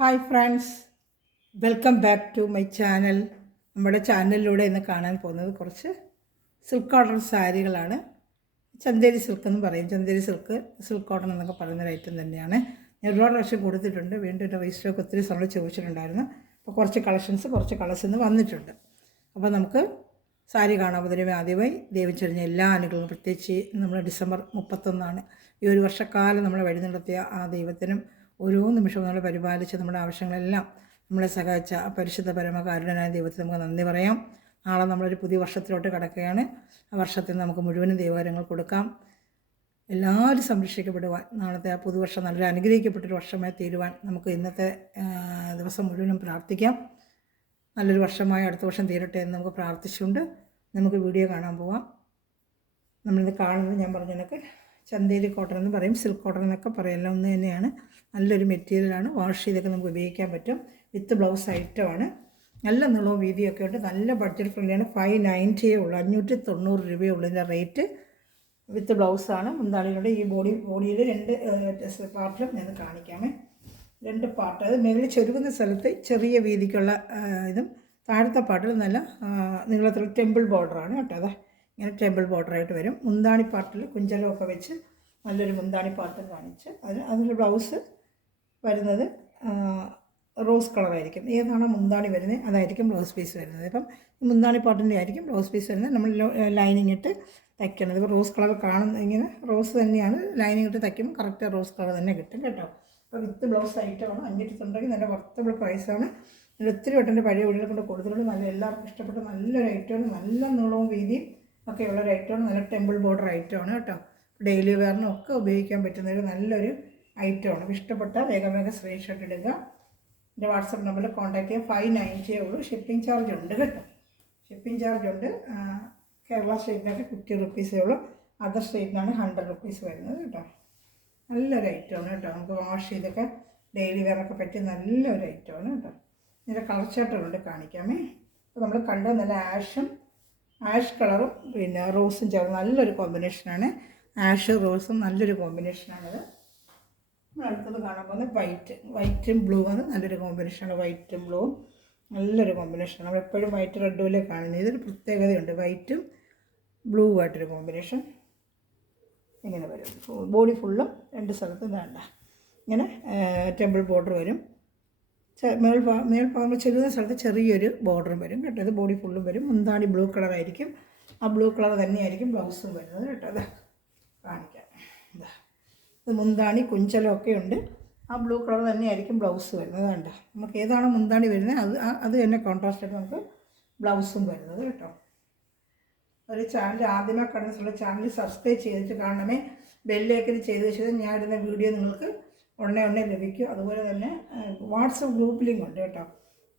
Hi friends, welcome back to my channel. നമ്മുടെ ചാനലിലൂടെ ഇന്ന് കാണാൻ പോകുന്നത് കുറച്ച് സിൽക്ക് കോട്ടൺ സാരികളാണ്. ചന്തേരി സിൽക്ക് എന്ന് പറയും. ചന്തേരി സിൽക്ക് കോട്ടൺ എന്നൊക്കെ പറയുന്നൊരു ഐറ്റം തന്നെയാണ്. ഞാൻ ഒരുപാട് പ്രാവശ്യം കൊടുത്തിട്ടുണ്ട്. വീണ്ടും എൻ്റെ റീസ്റ്റോക്ക് ഒത്തിരി സമയം ചോദിച്ചിട്ടുണ്ടായിരുന്നു. അപ്പോൾ കുറച്ച് കളേഴ്സ് ഇന്ന് വന്നിട്ടുണ്ട്. അപ്പോൾ നമുക്ക് സാരി കാണാൻ പോകുന്നതിന് ആദ്യമായി ദൈവം ചൊരിഞ്ഞ എല്ലാ അനുഗ്രഹങ്ങളും, പ്രത്യേകിച്ച് നമ്മൾ ഡിസംബർ 31 ഈ ഒരു വർഷക്കാലം നമ്മളെ വഴി നടത്തിയ ആ ദൈവത്തിനും ഓരോ നിമിഷവും നമ്മളെ പരിപാലിച്ച് നമ്മുടെ ആവശ്യങ്ങളെല്ലാം നമ്മളെ സഹായിച്ച ആ പരിശുദ്ധ പരമകാരുണ്യനായ ദൈവത്തിന് നമുക്ക് നന്ദി പറയാം. നാളെ നമ്മളൊരു പുതിയ വർഷത്തിലോട്ട് കിടക്കുകയാണ്. ആ വർഷത്തിൽ നമുക്ക് മുഴുവനും ദൈവകാര്യങ്ങൾ കൊടുക്കാം. എല്ലാവരും സംരക്ഷിക്കപ്പെടുവാൻ, നാളത്തെ ആ പുതുവർഷം നല്ലൊരു അനുഗ്രഹിക്കപ്പെട്ടൊരു വർഷമായി തീരുവാൻ നമുക്ക് ഇന്നത്തെ ദിവസം മുഴുവനും പ്രാർത്ഥിക്കാം. നല്ലൊരു വർഷമായി അടുത്ത വർഷം തീരട്ടെ എന്ന് നമുക്ക് പ്രാർത്ഥിച്ചുകൊണ്ട് നമുക്ക് വീഡിയോ കാണാൻ പോവാം. നമ്മളിത് കാണുന്നത് ഞാൻ പറഞ്ഞതൊക്കെ ചന്തേരി കോട്ടൺ എന്ന് പറയും, സിൽക്ക് കോട്ടൺ എന്നൊക്കെ പറയും. എല്ലാം ഒന്ന് തന്നെയാണ്. നല്ലൊരു മെറ്റീരിയലാണ്. വാഷ് ചെയ്തൊക്കെ നമുക്ക് ഉപയോഗിക്കാൻ പറ്റും. വിത്ത് ബ്ലൗസ് ഐറ്റമാണ്. നല്ല നീളവും വീതിയൊക്കെ ഉണ്ട്. നല്ല ബഡ്ജറ്റ് ഫ്രണ്ട്ലിയാണ്. 590 ഉള്ളൂ, 590 രൂപയേ ഉള്ളൂ ഇതിൻ്റെ റേറ്റ്. വിത്ത് ബ്ലൗസാണ്. മുന്താണികളുടെ ഈ ബോഡിയിൽ രണ്ട് പാർട്ടിലും ഞാൻ കാണിക്കാമേ. രണ്ട് പാർട്ട്, അത് മേളിൽ ചെരുകുന്ന സ്ഥലത്ത് ചെറിയ വീതിക്കുള്ള ഇതും താഴത്തെ പാട്ടിൽ നല്ല നീളത്തിലുള്ള ടെമ്പിൾ ബോർഡറാണ് കേട്ടോ. അതെ, ഇങ്ങനെ ടെമ്പിൾ ബോർഡറായിട്ട് വരും. മുന്താണി പാർട്ടിൽ കുഞ്ചലമൊക്കെ വെച്ച് നല്ലൊരു മുന്താണി പാർട്ട് കാണിച്ച് അതിൻ്റെ ബ്ലൗസ് വരുന്നത് റോസ് കളറായിരിക്കും. ഏതാണോ മുന്താണി വരുന്നത് അതായിരിക്കും ബ്ലൗസ് പീസ് വരുന്നത്. ഇപ്പം മുന്താണി പാട്ടിൻ്റെ ആയിരിക്കും ബ്ലൗസ് പീസ് വരുന്നത്. നമ്മൾ ലൈനിങ് ഇട്ട് തയ്ക്കണത്. ഇപ്പോൾ റോസ് കളർ കാണുന്ന ഇങ്ങനെ റോസ് തന്നെയാണ്. ലൈനിങ് ഇട്ട് തയ്ക്കുമ്പോൾ കറക്റ്റ് റോസ് കളർ തന്നെ കിട്ടും കേട്ടോ. അപ്പോൾ വിത്ത് ബ്ലൗസ് ഐറ്റമാണ്. 590 നല്ല വർത്തബിൾ പ്രൈസാണ്. ഒത്തിരി വട്ടൻ്റെ പഴയ വീടുകളെ കൊണ്ട് കൊടുത്തിട്ടുണ്ട്. നല്ല എല്ലാവർക്കും ഇഷ്ടപ്പെട്ട നല്ലൊരു ഐറ്റമാണ്. നല്ല നീളവും വീതിയും ഒക്കെ ഉള്ളൊരു ഐറ്റമാണ്. നല്ല ടെമ്പിൾ ബോർഡർ ഐറ്റമാണ് കേട്ടോ. ഡെയിലി വെയറിനും ഒക്കെ ഉപയോഗിക്കാൻ പറ്റുന്നൊരു നല്ലൊരു ഐറ്റമാണ്. ഇഷ്ടപ്പെട്ട വേഗം സ്ക്രീൻഷോട്ട് എടുക്കുക. എൻ്റെ വാട്സപ്പ് നമ്പറിൽ കോൺടാക്ട് ചെയ്യുക. 590 ഉള്ളൂ. ഷിപ്പിംഗ് ചാർജ് ഉണ്ട് കേട്ടോ. ഷിപ്പിംഗ് ചാർജ് ഉണ്ട്. കേരള സ്റ്റേറ്റിനൊക്കെ 50 റുപ്പീസേ ഉള്ളൂ. അതർ സ്റ്റേറ്റിനാണ് 100 റുപ്പീസ് വരുന്നത് കേട്ടോ. നല്ലൊരു ഐറ്റമാണ് കേട്ടോ. നമുക്ക് വാഷ് ചെയ്തൊക്കെ ഡെയിലി വെയറൊക്കെ പറ്റിയ നല്ലൊരു ഐറ്റമാണ് കേട്ടോ. ഇതിൻ്റെ കളർ ചാർട്ടുകളുണ്ട്, കാണിക്കാമേ. അപ്പോൾ നമ്മൾ കണ്ട നല്ല ആഷ് കളറും പിന്നെ റോസും ചേർന്ന് നല്ലൊരു കോമ്പിനേഷനാണ്. ആഷ് റോസും നല്ലൊരു കോമ്പിനേഷനാണത്. അടുത്തത് കാണാൻ പോകുന്നത് വൈറ്റും ബ്ലൂ ആണ്. നല്ലൊരു കോമ്പിനേഷനാണ്. വൈറ്റും ബ്ലൂവും നല്ലൊരു കോമ്പിനേഷനാണ്. നമ്മളെപ്പോഴും വൈറ്റ് റെഡുമല്ലേ കാണുന്നത്. ഇതൊരു പ്രത്യേകതയുണ്ട്. വൈറ്റും ബ്ലൂ ആയിട്ടൊരു കോമ്പിനേഷൻ ഇങ്ങനെ വരും. ബോഡി ഫുള്ളും രണ്ട് സ്ഥലത്തും വേണ്ട ഇങ്ങനെ ടെമ്പിൾ ബോർഡർ വരും. മേൽഭാഗം ചെല്ലുന്ന സ്ഥലത്ത് ചെറിയൊരു ബോർഡറും വരും കേട്ടോ. ഇത് ബോഡി ഫുള്ളും വരും. മുന്താണി ബ്ലൂ കളറായിരിക്കും. ആ ബ്ലൂ കളർ തന്നെയായിരിക്കും ബ്ലൗസും വരുന്നത് കേട്ടോ. അതാ കാണിക്കാം. ഇത് മുന്താണി കുഞ്ചലമൊക്കെ ഉണ്ട്. ആ ബ്ലൂ കളർ തന്നെയായിരിക്കും ബ്ലൗസ് വരുന്നത്. വേണ്ട നമുക്ക് ഏതാണോ മുന്താണി വരുന്നത് അത് തന്നെ കോൺട്രാസ്റ്റായിട്ട് നമുക്ക് ബ്ലൗസും വരുന്നത് കേട്ടോ. ഒരു ചാനൽ ആദ്യമേ കാണുന്ന ചാനൽ സബ്സ്ക്രൈബ് ചെയ്തിട്ട് കാണണമേ. ബെല്ലൈക്കൻ ചെയ്ത് വെച്ചാൽ ഞാൻ ഇടുന്ന വീഡിയോ നിങ്ങൾക്ക് ഉടനെ ലഭിക്കും. അതുപോലെ തന്നെ വാട്സപ്പ് ഗ്രൂപ്പ് ലിങ്ക് ഉണ്ട് കേട്ടോ.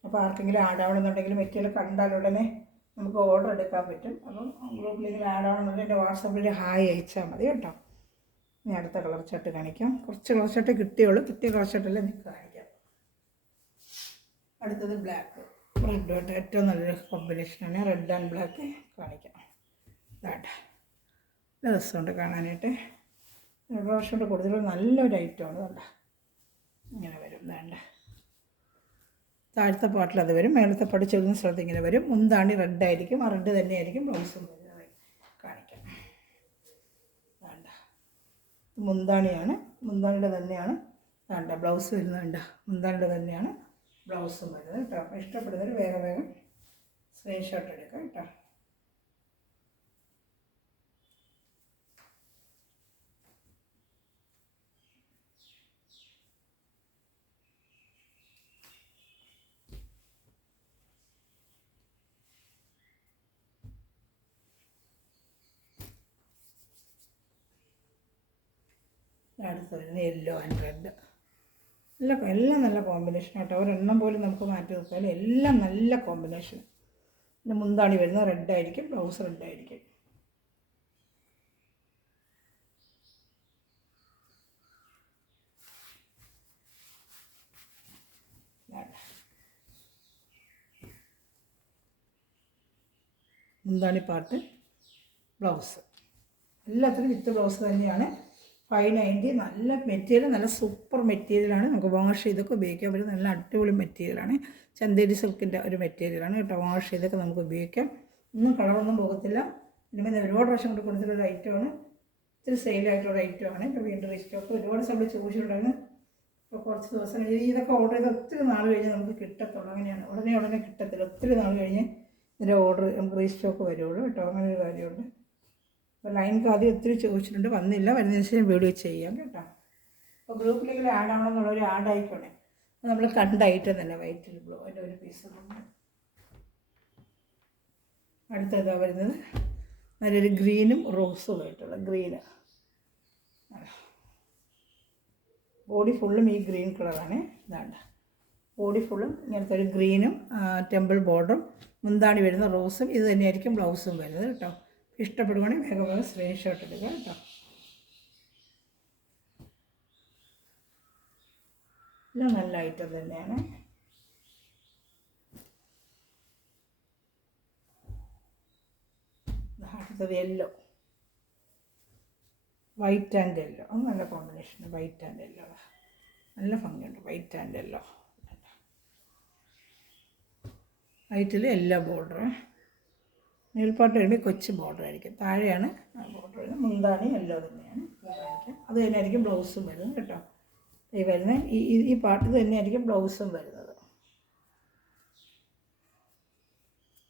അപ്പോൾ ആർക്കെങ്കിലും ആഡ് ആവണമെന്നുണ്ടെങ്കിൽ മെറ്റീരിയൽ കണ്ടാൽ ഉടനെ നമുക്ക് ഓർഡർ എടുക്കാൻ പറ്റും. അപ്പം ഗ്രൂപ്പ് ലിങ്കിൽ ആഡ് ആവണമെന്നുണ്ടെങ്കിൽ എൻ്റെ വാട്സപ്പിൽ ഹായ് അയച്ചാൽ മതി കേട്ടോ. ഇനി അടുത്ത കളർ ചാർട്ട് കാണിക്കാം. കുറച്ച് കളർ ചാർട്ട് കിട്ടിയുള്ളൂ. കിട്ടിയ കളർ ചാർട്ടെല്ലാം നിങ്ങൾക്ക് കാണിക്കാം. അടുത്തത് ബ്ലാക്ക് റെഡുമായിട്ട് ഏറ്റവും നല്ലൊരു കോമ്പിനേഷനാണ്. റെഡ് ആൻഡ് ബ്ലാക്ക് കാണിക്കാം. ഇതാട്ടെ നല്ല രസമുണ്ട് കാണാനായിട്ട്. ഒരു പ്രാവശ്യം കൊണ്ട് കൊടുത്തിട്ടുള്ള നല്ലൊരു ഐറ്റമാണ്. വേണ്ട ഇങ്ങനെ വരും. വേണ്ട താഴത്തെ പാട്ടിൽ അത് വരും. മേളത്തെ പാട്ട് ചെല്ലുന്ന സ്ഥലത്ത് ഇങ്ങനെ വരും. മുന്താണി റെഡായിരിക്കും. ആ റെഡ് തന്നെയായിരിക്കും ബ്ലൗസും വരുന്നത്. കാണിക്കാം. വേണ്ട മുന്താണിയാണ്. മുന്താണിയുടെ തന്നെയാണ് വേണ്ട ബ്ലൗസ് വരുന്നത്. വേണ്ട മുന്താണിയുടെ തന്നെയാണ് ബ്ലൗസും വരുന്നത് കേട്ടോ. അപ്പോൾ ഇഷ്ടപ്പെടുന്നവർ വേഗം സ്ക്രീൻഷോട്ട് എടുക്കാം കേട്ടോ. അടുത്ത് വരുന്നത് യെല്ലോ ആൻഡ് റെഡ്. എല്ലാം നല്ല കോമ്പിനേഷൻ കേട്ടോ. ഒരെണ്ണം പോലും നമുക്ക് മാറ്റി നിർത്താൻ എല്ലാം നല്ല കോമ്പിനേഷൻ. പിന്നെ മുന്താണി വരുന്നത് റെഡായിരിക്കും. ബ്ലൗസ് റെഡായിരിക്കും. മുന്താണി പാട്ട് ബ്ലൗസ് എല്ലാത്തിനും വിത്ത് ബ്ലൗസ് തന്നെയാണ്. 590. നല്ല മെറ്റീരിയൽ, നല്ല സൂപ്പർ മെറ്റീരിയലാണ്. നമുക്ക് വാഷ് ചെയ്തൊക്കെ ഉപയോഗിക്കാൻ പറ്റും. നല്ല അടിപൊളി മെറ്റീരിയലാണ്. ചന്തേരി സിൽക്കിൻ്റെ ഒരു മെറ്റീരിയലാണ് കേട്ടോ. വാഷ് ചെയ്തൊക്കെ നമുക്ക് ഉപയോഗിക്കാം. ഒന്നും കളറൊന്നും പോകത്തില്ല. ഇനിമേൽ ഒരുപാട് പ്രാവശ്യം കൊണ്ട് കൊടുത്തിട്ടുള്ള ഐറ്റമാണ്. ഇത്തിരി സെയിലായിട്ടുള്ള ഐറ്റമാണ്. ഇപ്പോൾ വീണ്ടും റീസ്റ്റോക്ക് ഒരുപാട് സമയം ചോദിച്ചിട്ടുണ്ടായിരുന്നു. ഇപ്പോൾ കുറച്ച് ദിവസം കഴിഞ്ഞ് ഇതൊക്കെ ഓർഡർ ചെയ്ത് ഒത്തിരി നാൾ കഴിഞ്ഞ് നമുക്ക് കിട്ടത്തുള്ളൂ. അങ്ങനെയാണ്, ഉടനെ കിട്ടത്തില്ല. ഒത്തിരി നാൾ കഴിഞ്ഞ് ഇതിൻ്റെ ഓർഡർ നമുക്ക് റീസ്റ്റോക്ക് വരുള്ളൂ കേട്ടോ. അങ്ങനെ ഒരു കാര്യമുണ്ട്. അപ്പോൾ ലൈൻക്ക് ആദ്യം ഒത്തിരി ചോദിച്ചിട്ടുണ്ട്, വന്നില്ല. വരുന്നതിന് ശേഷം വീഡിയോ ചെയ്യാം കേട്ടോ. അപ്പോൾ ഗ്രൂപ്പിലേക്ക് ആഡ് ആവണമെന്നുള്ളൊരു ആഡ് ആയിക്കോണേ. അപ്പോൾ നമ്മൾ കണ്ട ഐറ്റം തന്നെ വൈറ്റ് ബ്ലൂ, അതിൻ്റെ ഒരു പീസ്. അടുത്തതാ വരുന്നത് നല്ലൊരു ഗ്രീനും റോസും ആയിട്ടുള്ള ഗ്രീന്. ബോഡി ഫുള്ളും ഈ ഗ്രീൻ കളറാണ്. ഇതാണ്ട് ബോഡി ഫുള്ളും ഇങ്ങനത്തെ ഒരു ഗ്രീനും ടെമ്പിൾ ബോർഡറും മുന്താണി വരുന്ന റോസും ഇത് തന്നെയായിരിക്കും ബ്ലൗസും വരുന്നത് കേട്ടോ. ഇഷ്ടപ്പെടുവാണെങ്കിൽ വേഗം സ്ക്രീൻഷോട്ട് എടുക്കുക കേട്ടോ. എല്ലാം നല്ല ഐറ്റം തന്നെയാണ്. അടുത്തത് യെല്ലോ, വൈറ്റ് ആൻഡ് യെല്ലോ. അത് നല്ല കോമ്പിനേഷൻ. വൈറ്റ് ആൻഡ് യെല്ലോ നല്ല ഭംഗിയുണ്ട്. വൈറ്റ് ആൻഡ് യെല്ലോ, വൈറ്റിൽ യെല്ലോ ബോർഡർ. മേൽപ്പാട്ട് വരുമ്പോൾ കൊച്ചു ബോർഡർ ആയിരിക്കും. താഴെയാണ് ബോർഡർ വരുന്നത്. മുന്താണി യെല്ലോ തന്നെയാണ്. അത് തന്നെയായിരിക്കും ബ്ലൗസും വരുന്നത് കേട്ടോ. ഈ വരുന്ന ഈ പാട്ട് തന്നെയായിരിക്കും ബ്ലൗസും വരുന്നത്.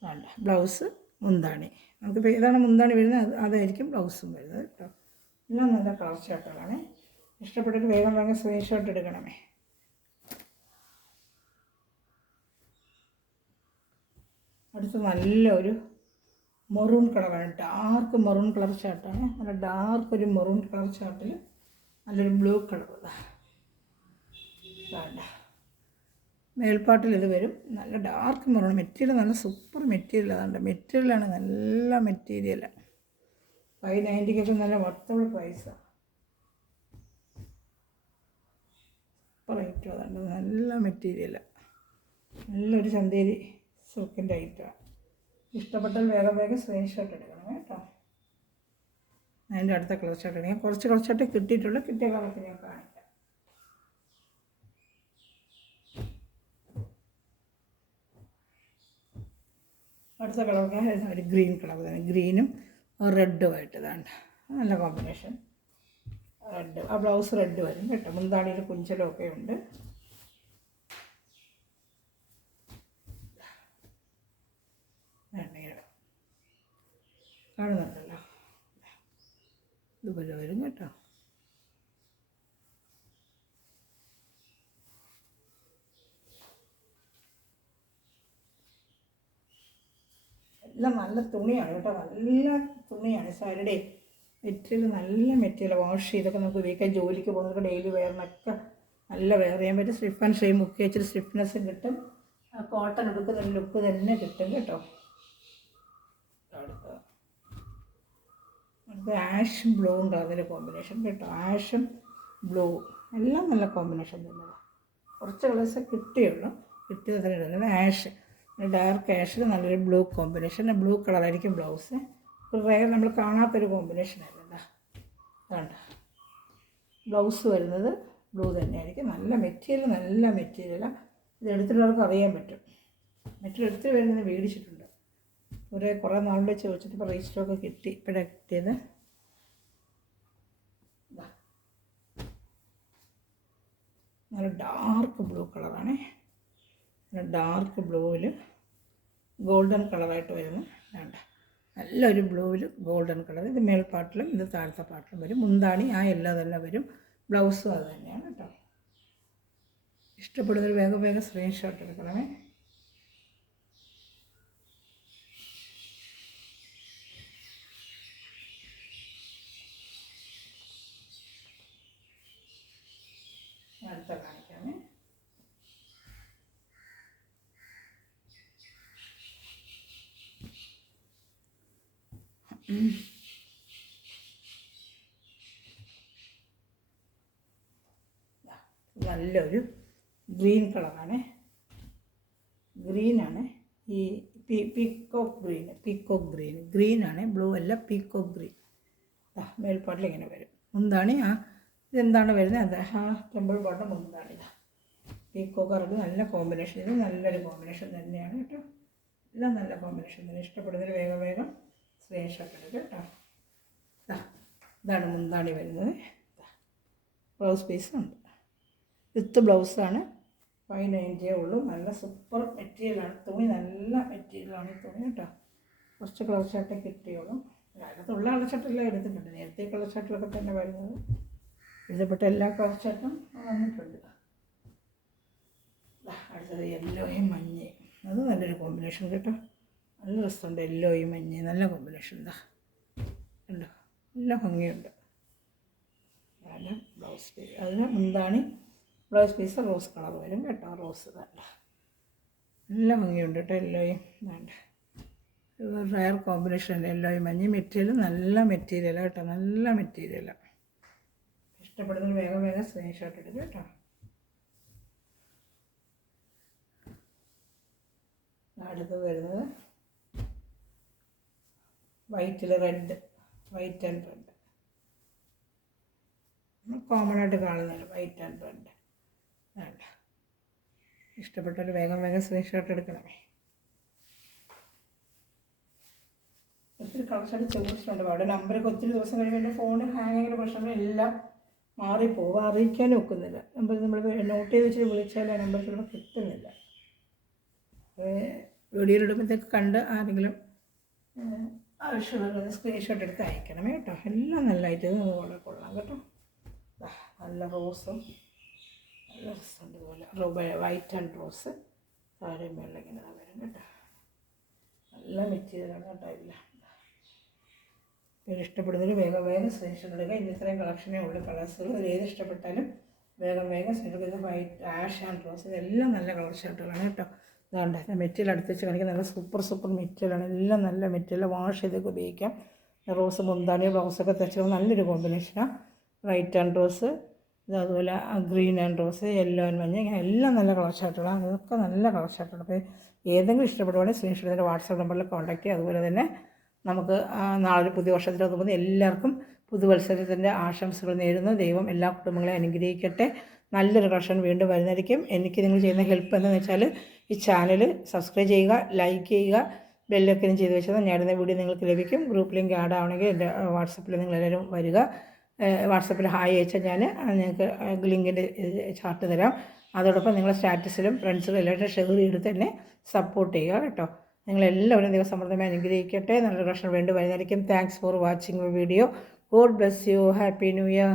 വേണ്ട ബ്ലൗസ് മുന്താണി. നമുക്കിപ്പോൾ ഏതാണ് മുന്താണി വരുന്നത് അതായിരിക്കും ബ്ലൗസും വരുന്നത് കേട്ടോ. എല്ലാം നല്ല കളർ ഷർട്ടുകളാണ്. ഇഷ്ടപ്പെട്ടിട്ട് വേഗം സ്ക്രീൻഷോട്ട് എടുക്കണമേ. അടുത്ത് നല്ലൊരു മെറൂൺ കളറാണ്. ഡാർക്ക് മെറൂൺ കളർ ഷർട്ടാണ്. നല്ല ഡാർക്ക് ഒരു മെറൂൺ കളർ ഷർട്ടിൽ നല്ലൊരു ബ്ലൂ കളർ. വേണ്ട മേൽപ്പാട്ടിൽ ഇത് വരും. നല്ല ഡാർക്ക് മെറൂൺ മെറ്റീരിയൽ, നല്ല സൂപ്പർ മെറ്റീരിയൽ. അതുകൊണ്ട് മെറ്റീരിയലാണ്, നല്ല മെറ്റീരിയൽ. 590 നല്ല വർത്തബിൾ പ്രൈസാണ്. Super item. അതുകൊണ്ട് നല്ല മെറ്റീരിയൽ, നല്ലൊരു ചന്തേരി സിൽക്കിൻ്റെ ഐറ്റമാണ്. ഇഷ്ടപ്പെട്ടാൽ വേഗം സ്ക്രീൻഷോട്ട് എടുക്കണം കേട്ടോ. അതിൻ്റെ അടുത്ത കളർ ഷർട്ട് എടുക്കാം. കുറച്ച് കളർ ഷർട്ട് കിട്ടിയിട്ടുള്ളൂ. കിട്ടിയ കളർക്ക് ഞാൻ കാണിക്കാം. അടുത്ത കളർ ഒരു ഗ്രീൻ കളർ തന്നെ. ഗ്രീനും റെഡുമായിട്ട് ഇതാണ്ട് നല്ല കോമ്പിനേഷൻ. റെഡ്, ആ ബ്ലൗസ് റെഡ് വരും കേട്ടോ. മുന്താണിയിൽ കുഞ്ചലൊക്കെ ഉണ്ട്. കാണുന്നുണ്ടല്ലോ, ഇതുപോലെ വരും കേട്ടോ. എല്ലാം നല്ല തുണിയാണ് കേട്ടോ. നല്ല തുണിയാണ്. സാരിയുടെ മെറ്റീരിയൽ നല്ല മെറ്റീരിയൽ. വാഷ് ചെയ്തൊക്കെ നമുക്ക് ഉപയോഗിക്കാം. ജോലിക്ക് പോകുന്നവർക്ക് ഡെയിലി വെയറിനൊക്കെ നല്ല വെയർ ചെയ്യാൻ പറ്റും. സ്റ്റിഫ് ആൻഡ് ഷെയിം ഒക്കെ വെച്ചിട്ട് സ്റ്റിഫ്നെസ്സും കിട്ടും. കോട്ടൺ എടുക്കുന്ന ലുക്ക് തന്നെ കിട്ടും കേട്ടോ. അടുത്ത ആഷും ബ്ലൂ ഉണ്ട് അതിൻ്റെ കോമ്പിനേഷൻ കേട്ടോ. ആഷും ബ്ലൂ എല്ലാം നല്ല കോമ്പിനേഷൻ തന്നെ. കുറച്ച് കളേഴ്സ് കിട്ടിയുള്ളൂ. കിട്ടിയത് തന്നെ ഇടുന്നത് ആഷ്, ഡാർക്ക് ആഷിൽ നല്ലൊരു ബ്ലൂ കോമ്പിനേഷൻ. ബ്ലൂ കളറായിരിക്കും ബ്ലൗസ്. ഒരു റെയർ നമ്മൾ കാണാത്തൊരു കോമ്പിനേഷൻ ആയിരുന്നല്ലോ. അതുകൊണ്ട് ബ്ലൗസ് വരുന്നത് ബ്ലൂ തന്നെയായിരിക്കും. നല്ല മെറ്റീരിയൽ, നല്ല മെറ്റീരിയലാണ്. ഇത് എടുത്തിട്ടുള്ളവർക്ക് അറിയാൻ പറ്റും. മെറ്റീരിയൽ എടുത്തിട്ട് വരുന്നത് മേടിച്ചിട്ടുണ്ട്. കുറേ നാളുടെ ചോദിച്ചിട്ട് ഇപ്പോൾ റീസ്റ്റോക്ക് കിട്ടി. ഇപ്പോഴാണ് കിട്ടിയത്. നല്ല ഡാർക്ക് ബ്ലൂ കളറാണ്. നല്ല ഡാർക്ക് ബ്ലൂവിൽ ഗോൾഡൻ കളറായിട്ട് വരുന്നു. വേണ്ട നല്ലൊരു ബ്ലൂവിൽ ഗോൾഡൻ കളർ. ഇത് മേൽപ്പാട്ടിലും ഇത് താഴത്തെ പാട്ടിലും വരും. മുന്താണി ആ എല്ലാം തന്നെ വരും. ബ്ലൗസും അത് തന്നെയാണ് കേട്ടോ. ഇഷ്ടപ്പെടുന്നൊരു വേഗം സ്ക്രീൻഷോട്ട് എടുക്കണമേ. അടുത്ത കാണിക്കാമേ. നല്ലൊരു ഗ്രീൻ കളറാണ്. ഗ്രീനാണ് ഈ പീക്കോക്ക് ഗ്രീൻ. ഗ്രീനാണ്, ബ്ലൂ അല്ല, പീക്കോക്ക് ഗ്രീൻ. മേൽപ്പാട്ടിൽ ഇങ്ങനെ വരും. മുന്താണി ഇതെന്താണ് വരുന്നത് അത് ടെമ്പിൾ ബോട്ടം മുന്താണിതാ പീക്കോ കറുപ്പ് നല്ല കോമ്പിനേഷൻ. ഇത് നല്ലൊരു കോമ്പിനേഷൻ തന്നെയാണ് കേട്ടോ. എല്ലാം നല്ല കോമ്പിനേഷൻ തന്നെ. ഇഷ്ടപ്പെടുന്നതിൽ വേഗം വേഗം സ്ക്രീൻഷോട്ട് എടുക്കുക കേട്ടോ. ഇതാണ് മുന്താണി വരുന്നത്. ബ്ലൗസ് പീസുണ്ട്. വിത്ത് ബ്ലൗസാണ്. 590 ഉള്ളൂ. നല്ല സൂപ്പർ മെറ്റീരിയലാണ്. തുണി നല്ല മെറ്റീരിയലാണ് ഈ തുണി കേട്ടോ. കുറച്ച് കളർ ഷർട്ടേ കിട്ടിയുള്ളൂ. അതിനകത്തുള്ള കളർ ഷർട്ടെല്ലാം എടുത്തിട്ടുണ്ട്. നേരത്തെ കളർ ഷർട്ടിലൊക്കെ തന്നെ വരുന്നത്. എഴുതപ്പെട്ട എല്ലാ കളർ ഷർട്ടും വന്നിട്ടുണ്ട്. അടുത്തത് യെല്ലോയും മഞ്ഞയും. അത് നല്ലൊരു കോമ്പിനേഷൻ കേട്ടോ. നല്ല രസമുണ്ട്. യെല്ലോയും മഞ്ഞയും നല്ല കോമ്പിനേഷൻ. എന്താ ഉണ്ടോ, നല്ല ഭംഗിയുണ്ട്. നല്ല ബ്ലൗസ് പീസ്. അതിന് മുന്താണി ബ്ലൗസ് പീസ് റോസ് കളർ വരും കേട്ടോ. റോസ് വേണ്ട, നല്ല ഭംഗിയുണ്ട് കേട്ടോ. യെല്ലോയും വേണ്ട, റയർ കോമ്പിനേഷൻ. യെല്ലോയും മഞ്ഞയും. മെറ്റീരിയൽ നല്ല മെറ്റീരിയലാണ് കേട്ടോ. നല്ല മെറ്റീരിയലാണ്. ഇഷ്ടപ്പെടുന്നതിന് വേഗം വേഗം സ്ക്രീൻഷോട്ട് എടുക്കുക കേട്ടോ. അടുത്തത് വരുന്നത് വൈറ്റിൽ red, white and red. Common ആയിട്ട് കാണുന്നില്ല, വൈറ്റ് ആൻഡ് റെഡ് വേണ്ട. ഇഷ്ടപ്പെട്ടൊരു വേഗം വേഗം സ്ക്രീൻഷോട്ട് എടുക്കണമേ. ഒത്തിരി കളർ ഷർട്ട് ചോദിച്ചിട്ടുണ്ട്. അവിടെ നമ്പറൊക്കെ ഒത്തിരി ദിവസം കഴിയുമ്പോൾ എൻ്റെ ഫോൺ ഹാങ്ങിങ്ങിൻ്റെ പ്രശ്നങ്ങൾ എല്ലാം മാറിപ്പോകും. അറിയിക്കാനും ഒക്കുന്നില്ല. നമ്പർ നമ്മൾ നോട്ട് ചെയ്ത് വെച്ചിട്ട് വിളിച്ചാൽ ആ നമ്പർ ചിലപ്പോൾ കിട്ടുന്നില്ല. വീഡിയോയിലിടുമ്പോഴത്തേക്ക് കണ്ട് ആരെങ്കിലും ആവശ്യമുള്ള സ്ക്രീൻഷോട്ട് എടുത്ത് അയക്കണമേ കേട്ടോ. എല്ലാം നല്ലതായിട്ട് വളരെ കൊള്ളാം കേട്ടോ. നല്ല റോസും നല്ല രസമുണ്ട്. ഇതുപോലെ വൈറ്റ് ആൻഡ് റോസ് താഴെ മേളിൽ ഇങ്ങനെ വരും കേട്ടോ. നല്ല മെറ്റീരിയലാണ് കേട്ടോ. ഇല്ല ഇഷ്ടപ്പെടുന്നതിൽ വേഗം വേഗം സ്ക്രീൻഷോട്ട് എടുക്കുക. ഇനി ഇത്രയും കളക്ഷനേ ഉള്ളൂ. കളേഴ്സുകൾ ഏത് ഇഷ്ടപ്പെട്ടാലും വേഗം വേഗം സ്ക്രീൻഷോട്ട് എടുക്കുക. വൈറ്റ് ആഷ് ആൻഡ് റോസ് ഇതെല്ലാം നല്ല കളർ ഷർട്ടുകളാണ് കേട്ടോ. ഇതാണ്ട് മെറ്റീരിയൽ അടുത്ത് വെച്ച് കാണിക്കാൻ നല്ല സൂപ്പർ മെറ്റീരിയലാണ്. എല്ലാം നല്ല മെറ്റീരിയൽ. വാഷ് ചെയ്തൊക്കെ ഉപയോഗിക്കാം. റോസ് മുന്താണി ബ്ലൗസൊക്കെ തെച്ചത് നല്ലൊരു കോമ്പിനേഷനാണ്. വൈറ്റ് ആൻഡ് റോസ്, ഇത് അതുപോലെ green and rose, yellow and മഞ്ഞ, ഇങ്ങനെ എല്ലാം നല്ല കളർ ഷർട്ടുകളാണ്. അതൊക്കെ നല്ല കളർ ഷർട്ടുകൾ. അപ്പോൾ ഏതെങ്കിലും ഇഷ്ടപ്പെടുവാണെങ്കിൽ സ്ക്രീൻഷോട്ട് എൻ്റെ വാട്സാപ്പ് നമ്പറിൽ കോൺടാക്ട് ചെയ്യുക. അതുപോലെ തന്നെ നമുക്ക് നാളെ പുതിയ വർഷത്തിൽ ഒതുങ്ങുന്ന എല്ലാവർക്കും പുതുവത്സരത്തിൻ്റെ ആശംസകൾ നേരുന്നു. ദൈവം എല്ലാ കുടുംബങ്ങളെയും അനുഗ്രഹിക്കട്ടെ. നല്ലൊരു കളക്ഷൻ വീണ്ടും വരുന്നതായിരിക്കും. എനിക്ക് നിങ്ങൾ ചെയ്യുന്ന ഹെൽപ്പ് എന്താണെന്ന് വെച്ചാൽ ഈ ചാനൽ സബ്സ്ക്രൈബ് ചെയ്യുക, ലൈക്ക് ചെയ്യുക, ബെല്ലൊക്കെ ചെയ്ത് വെച്ചാൽ ഞാനിടുന്ന വീഡിയോ നിങ്ങൾക്ക് ലഭിക്കും. ഗ്രൂപ്പ് ലിങ്ക് ആഡ് ആവണമെങ്കിൽ എൻ്റെ വാട്സപ്പിൽ നിങ്ങളെല്ലാവരും വരിക. വാട്സപ്പിൽ ഹായ് അയച്ചാൽ ഞാൻ നിങ്ങൾക്ക് ലിങ്കിൻ്റെ ചാർട്ട് തരാം. അതോടൊപ്പം നിങ്ങളുടെ സ്റ്റാറ്റസിലും ഫ്രണ്ട്സിലും എല്ലാവരും ഷെയർ ചെയ്ത് തന്നെ സപ്പോർട്ട് ചെയ്യുക കേട്ടോ. നിങ്ങളെല്ലാവരും ദൈവസമൃദ്ധമായി അനുഗ്രഹിക്കട്ടെ. നല്ലൊരു കളക്ഷൻ വീണ്ടും വരുന്നതായിരിക്കും. Thanks for watching video. God bless you. Happy new year.